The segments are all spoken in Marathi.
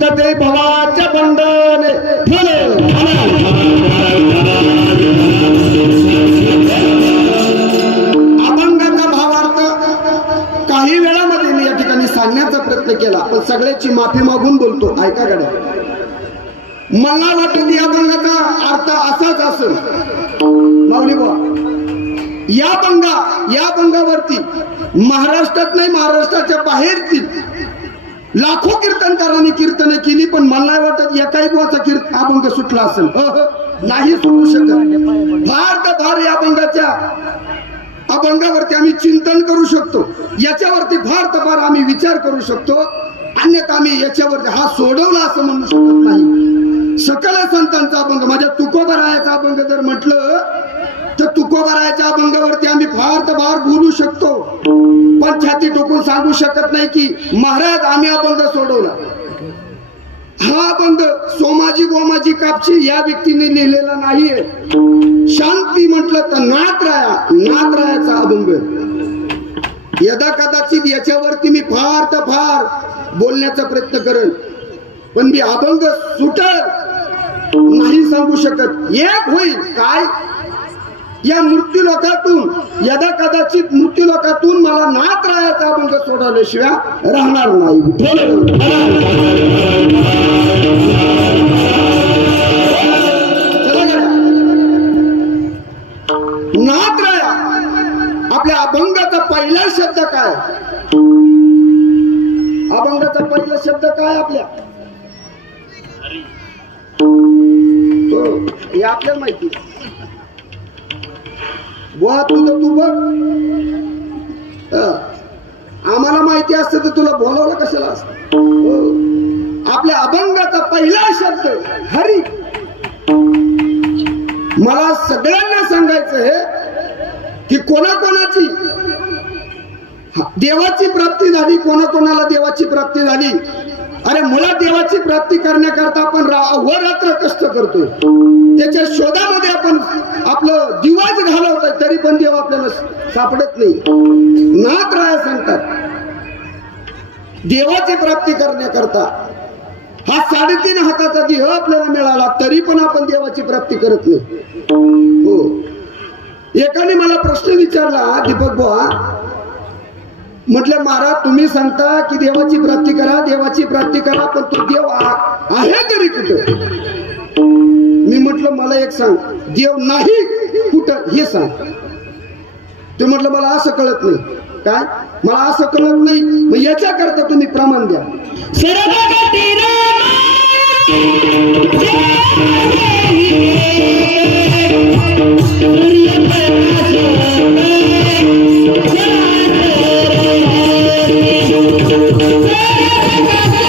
तुटते भवाच्या बंधन अभंगाचा भावार्थ काही वेळामध्ये मी या ठिकाणी सांगण्याचा प्रयत्न केला पण सगळ्याची माफी मागून बोलतो. ऐका गड्या. मला वाटत या अभंगाचा अर्थ असाच असेल. माऊली बा या बंगा या बंगावरती महाराष्ट्रात नाही महाराष्ट्राच्या बाहेरतील लाखो कीर्तनकारांनी कीर्तन केली पण मला नाही वाटत एकाही बुवाचा कीर्तन अभंग सुटला असेल. हो, हो, नाही सुटू शकत. फार तर फार या अभंगाच्या अभंगावरती आम्ही चिंतन करू शकतो. याच्यावरती फार तर फार आम्ही विचार करू शकतो. अन्यथा आम्ही याच्यावरती हा सोडवला असं म्हणू शकत नाही. सकल संतांचा अभंग माझ्या तुकोबरायाचा अभंग जर म्हटलं तर तुकोबरायाच्या अभंगावरती आम्ही फार तर फार बोलू शकतो. पण छाती टोकून सांगू शकत नाही की महाराज आम्ही अभंग सोडवला. हा बंद सोमाजी गोमाजी कापशी या व्यक्तीने लिहिलेला नाहीये. शांती म्हटलं तर नातराया नातरायाचा अभंग यदा कदाचित याच्यावरती मी फार तर फार बोलण्याचा प्रयत्न करेन. पण मी अभंग सुटत नाही सांगू शकत. एक होईल. काय? या मृत्यू लोकातून यदा कदाचित मृत्यू लोकातून मला नात राहायचा अभंग सोडवल्याशिवाय राहणार नाही. नात राया आपल्या अभंगाचा पहिला शब्द काय? अभंगाचा पहिला शब्द काय आपल्या? हो, हे आपल्याला माहिती बुवा तुझं तू बघ? आम्हाला माहिती असतं तर तुला बोलावलं कशाला असत? हो. आपल्या अभंगाचा पहिला शब्द हरी. मला सगळ्यांना सांगायचं हे की कोणाकोणाची? देवाची प्राप्ती झाली कोणाकोणाला देवाची प्राप्ती झाली? अरे मुळात देवाची प्राप्ती करण्याकरता आपण अहोरात्र कष्ट करतोय. त्याच्या शोधामध्ये आपण आपलं दिवाच घालवतोय तरी पण देव आपल्याला सापडत नाही. नाथ राया सांगतात देवाची प्राप्ती करण्याकरता हा साडेतीन हाताचा देह आपल्याला मिळाला तरी पण आपण देवाची प्राप्ती करत नाही. हो. एकाने मला प्रश्न विचारला दीपक बुवा म्हटलं महाराज तुम्ही सांगता की देवाची प्राप्ती करा देवाची प्राप्ती करा पण तो देव आहे तरी कुठं? मी म्हटलं मला एक सांग देव नाही कुठं हे सांग. ते म्हटलं मला असं कळत नाही. काय? मला असं कळत नाही मग याच्या करता तुम्ही प्रमाण द्या.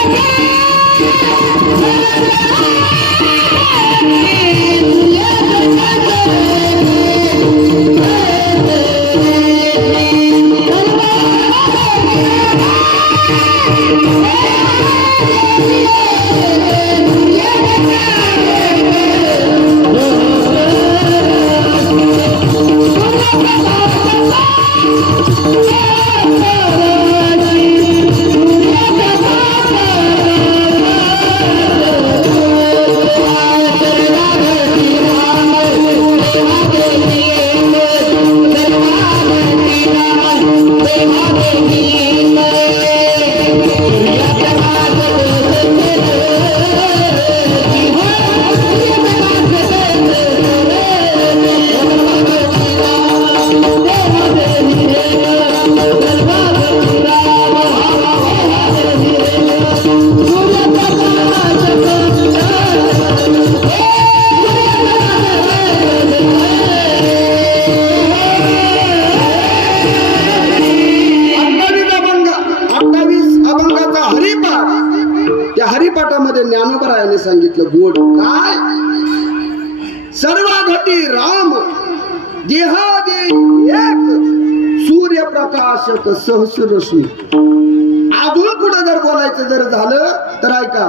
Hey, hey. ज्ञानोबरायाने सांगितलं गोड काय? सर्व घटी राम देहादे एक सूर्यप्रकाशक सहस्रश्मी अजून कुठं जर बोलायचं जर झालं तर ऐका.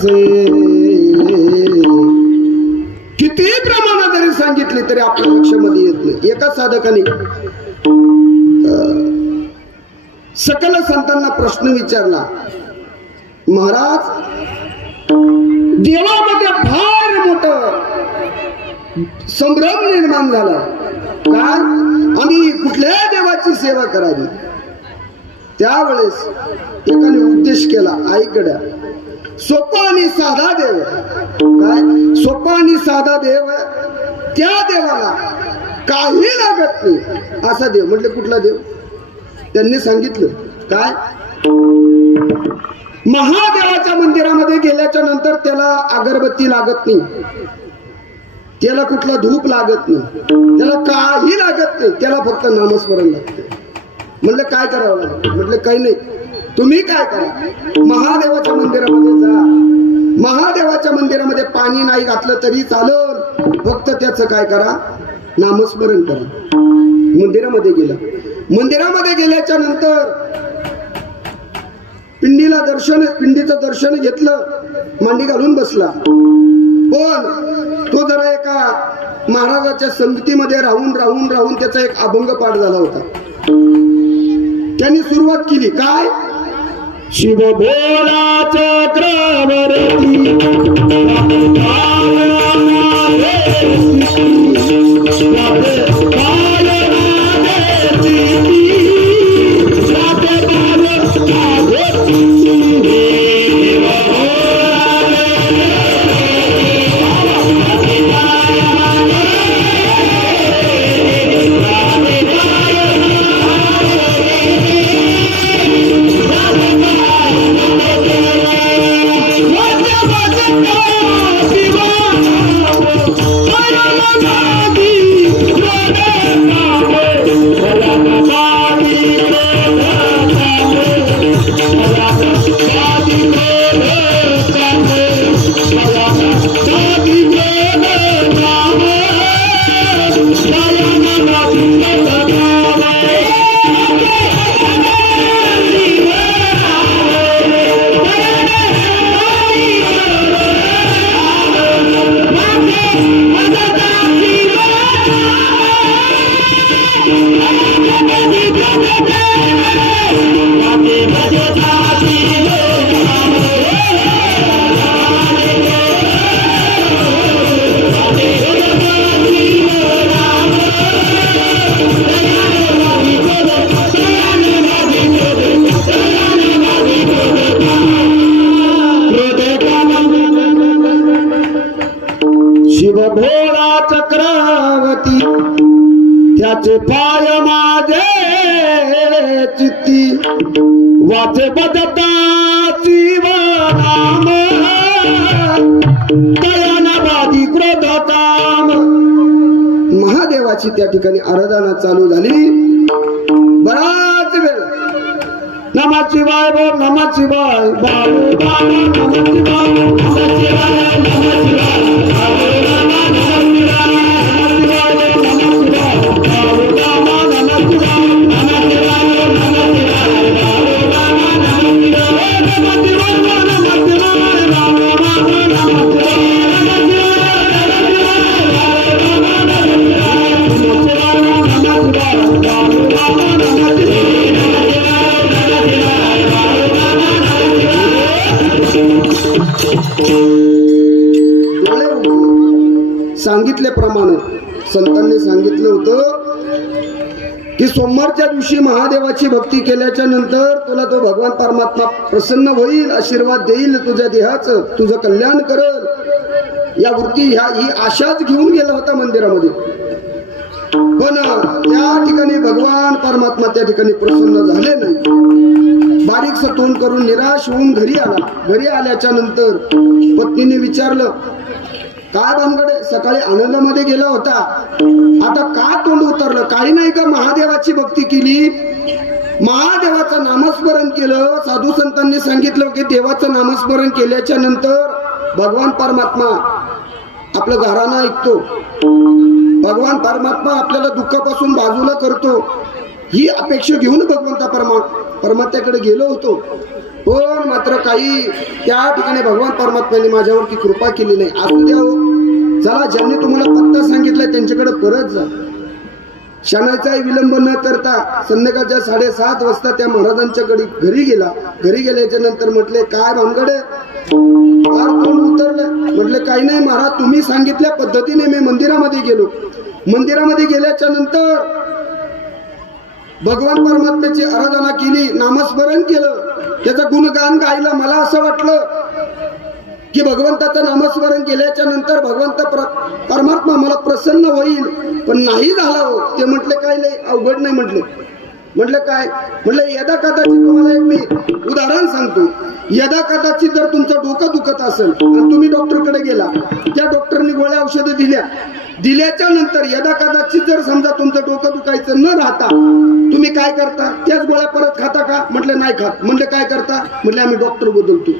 हरी किती प्रमाणात जरी सांगितले तरी आपल्या लक्षामध्ये येत नाही. एका साधकाने सकल संतांना प्रश्न विचारला महाराज देवामध्ये फार मोठ संभ्रम निर्माण झाला. काय आम्ही कुठल्या देवाची सेवा करावी. त्यावेळेस एकाने उद्देश केला आईकडे सोपा आणि साधा देव काय? सोपा आणि साधा देव त्या देवाला काही लागत नाही. असा देव. म्हटलं कुठला देव? त्यांनी सांगितलं. काय? महादेवाच्या मंदिरामध्ये गेल्याच्यानंतर त्याला अगरबत्ती लागत नाही. त्याला कुठला धूप लागत नाही. त्याला काही लागत नाही. त्याला फक्त नामस्मरण लागते. म्हणलं काय करावं? लागतं म्हटलं काही नाही. तुम्ही काय करा? महादेवाच्या मंदिरामध्ये जा. महादेवाच्या मंदिरामध्ये पाणी नाही घातलं तरी चालल. फक्त त्याचं काय करा? नामस्मरण करा. मंदिरामध्ये गेला. मंदिरामध्ये गेल्याच्यानंतर पिंडीला दर्शन पिंडीचं दर्शन घेतलं. मांडी घालून बसला. पण तो जरा एका महाराजाच्या संगतीमध्ये राहून राहून राहून त्याचा एक अभंग पाठ झाला होता. त्यांनी सुरुवात केली. काय? शिव भोला Thank you. चक्रावती त्याचे पाय माझे चित्ती. वाचे बदता शिवनाम दयानाबादी क्रोधताम महादेवाची त्या ठिकाणी आराधना चालू झाली. बराच वेळ. नमः शिवाय बो नमः शिवाय बाबू बाबा नमः शिवाय नमः शिवाय नमः शिवाय संतांनी सांगितलं होतं की सोमवारच्या दिवशी महादेवाची भक्ती केल्याच्यानंतर तुला तो भगवान परमात्मा प्रसन्न होईल आशीर्वाद देईल तुझ्या देहाचं तुझं कल्याण करल. या वृत्ती ह्या ही आशाच घेऊन गेला होता मंदिरामध्ये. पण त्या ठिकाणी भगवान परमात्मा त्या ठिकाणी प्रसन्न झाले नाही. बारीकस तोंड करून निराश होऊन घरी आला. घरी आल्याच्यानंतर पत्नीने विचारलं काय भानगडे सकाळी आनंदामध्ये गेला होता. आता का तोंड उतरलं? काही नाही का महादेवाची भक्ती केली? महादेवाचं नामस्मरण केलं. साधू संतांनी सांगितलं की देवाचं नामस्मरण केल्याच्यानंतर भगवान परमात्मा आपलं घराणं ऐकतो. भगवान परमात्मा आपल्याला दुःखापासून बाजूला करतो. ही अपेक्षा घेऊन भगवंता परमा परमात्याकडे गेलो होतो. पण मात्र काही त्या ठिकाणी भगवान परमात्म्याने माझ्यावरती कृपा केली नाही. असू द्या हो. चला ज्यांनी तुम्हाला पत्ता सांगितलाय त्यांच्याकडे परत जा. क्षणाचाही विलंब न करता संध्याकाळच्या साडेसात वाजता त्या महाराजांच्या घरी घरी गेला. घरी गेल्याच्यानंतर म्हटले काय भानगडे उतरलं. म्हटलं काही नाही महाराज तुम्ही सांगितल्या पद्धतीने मी मंदिरामध्ये गेलो. मंदिरामध्ये गेल्याच्यानंतर भगवान परमात्म्याची आराधना केली नामस्मरण केलं त्याचं गुणगान गायलं मला असं वाटलं की भगवंताचं नामस्मरण केल्याच्यानंतर भगवंत परमात्मा मला प्रसन्न होईल. पण नाही झाला हो. ते म्हटले काय नाही अवघड नाही म्हटले. म्हटलं काय? म्हटलं यदा कदाचित तुम्हाला एक मी उदाहरण सांगतो. यदा कदाचित जर तुमचं डोकं दुखत असेल आणि तुम्ही डॉक्टरकडे गेला. त्या डॉक्टरनी गोळ्या औषधं दिल्या. दिल्याच्या नंतर यदा कदाचित जर समजा तुमचं डोकं दुखायचं न राहता तुम्ही काय करता? त्याच गोळ्या परत खाता का? म्हटलं नाही खात. म्हटलं काय करता? म्हटलं आम्ही डॉक्टर बदलतो.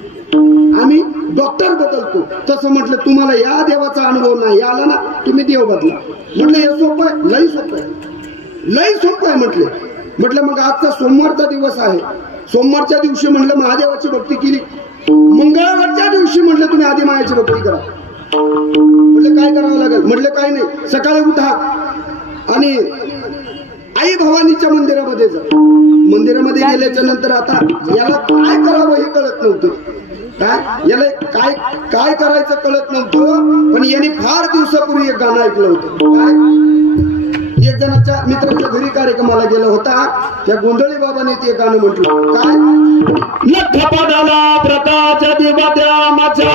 आम्ही डॉक्टर बदलतो. तसं म्हटलं तुम्हाला या देवाचा अनुभव नाही आला ना तुम्ही देव बदला. म्हटलं हे सोपं आहे. लई सोपं आहे. लई सोपं आहे म्हटलं. म्हटलं मग आजचा सोमवारचा दिवस आहे. सोमवारच्या दिवशी म्हटलं महादेवाची भक्ती केली. मंगळवारच्या दिवशी म्हटलं तुम्ही आधी मायाची भक्ती करा. म्हटलं काय करावं लागेल? म्हटलं काय नाही. सकाळी उठा आणि आई भवानीच्या मंदिरामध्ये जा. मंदिरामध्ये गेल्याच्यानंतर आता याला काय करावं हे कळत नव्हतं. काय? याला काय काय करायचं कळत नव्हतं पण यांनी फार दिवसापूर्वी एक गाणं ऐकलं होतं. काय? एक जणाच्या मित्राच्या घरी कार्यक्रमाला गेला होता त्या गोंधळी बाबाने ते गाणं म्हटलं काय लठपडाला प्रताच्या दिवत्या माझ्या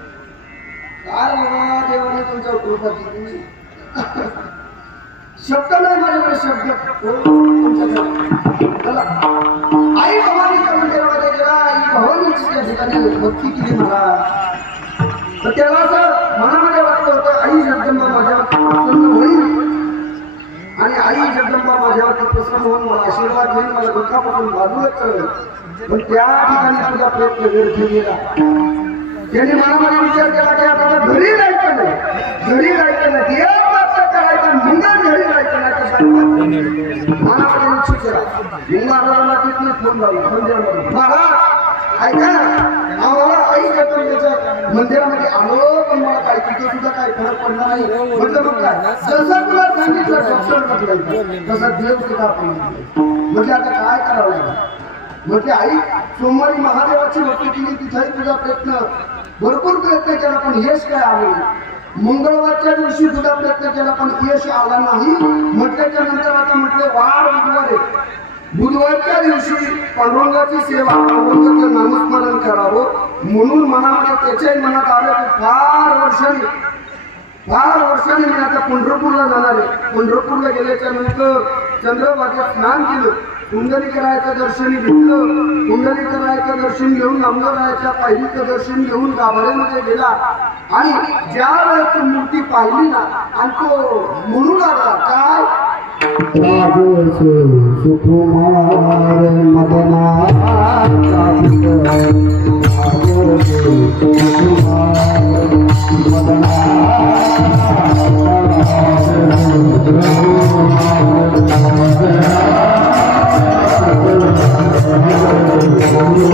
काय बाबा देवाने तुमच्यावर कृपा केली. शब्द नाही माझ्याकडे शब्द. हो, तुमच्याकडे. चला. आई भवानीच्या मंदिरामध्ये गेला. आई भवानीची त्या ठिकाणी भक्ती केली मला. तर त्याला असं मनामध्ये वाटलं होतं आई जगदंबा माझ्यावर प्रसन्न होईल. आणि आई जगदंबा माझ्यावरती प्रसन्न होऊन मला आशीर्वाद देईल मला दुःखापासून बाजूलाच करेल पण त्या ठिकाणी सुद्धा प्रयत्न व्यर्थ गेला. त्यांनी मला मला विचार केला की आता घरी जायचं नाही. घरी जायचं नाही. एक प्राप्त करायचं मंगल घरी जायचं नाही. तर जायचं. मनामध्ये निश्चित केला मी फोन लावला मंदिरामध्ये. महाराज ऐका आम्हाला आई जगदंबेच्या मंदिरामध्ये आलो पण मला काय तिथे सुद्धा काही फरक पडला नाही. म्हटलं मग काय? जसं तुला सांगितलं डॉक्टर म्हटलं तसं देव सुद्धा आपण म्हटलं आता काय करावं? लागेल म्हटले आई सोमवारी महादेवाची भक्ती केली तिथेही तुझा प्रयत्न भरपूर प्रयत्न केला पण यश काय आलं मंगळवारच्या दिवशी सुद्धा प्रयत्न केला पण यश आला नाही. म्हटल्याच्या नंतर आता म्हटले वार बुधवार बुधवारच्या दिवशी पांडुरंगाची सेवा पांडुरंगाचं नामस्मरण करावं म्हणून मनामध्ये त्याच्याही मनात आलं की फार वर्षांनी फार वर्षांनी मी आता पंढरपूरला जाणार आहे. पंढरपूरला गेल्याच्यानंतर चंद्रभागेत स्नान केलं. कुंडलीकरायचं दर्शन घेतलं. कुंडलीकरायचं दर्शन घेऊन नामदेवरायाच्या पायरीचं दर्शन घेऊन गाभाऱ्यामध्ये गेला. आणि ज्या वेळेस तो मूर्ती पाहिली ना आणि तो म्हणू लागला. काय? Música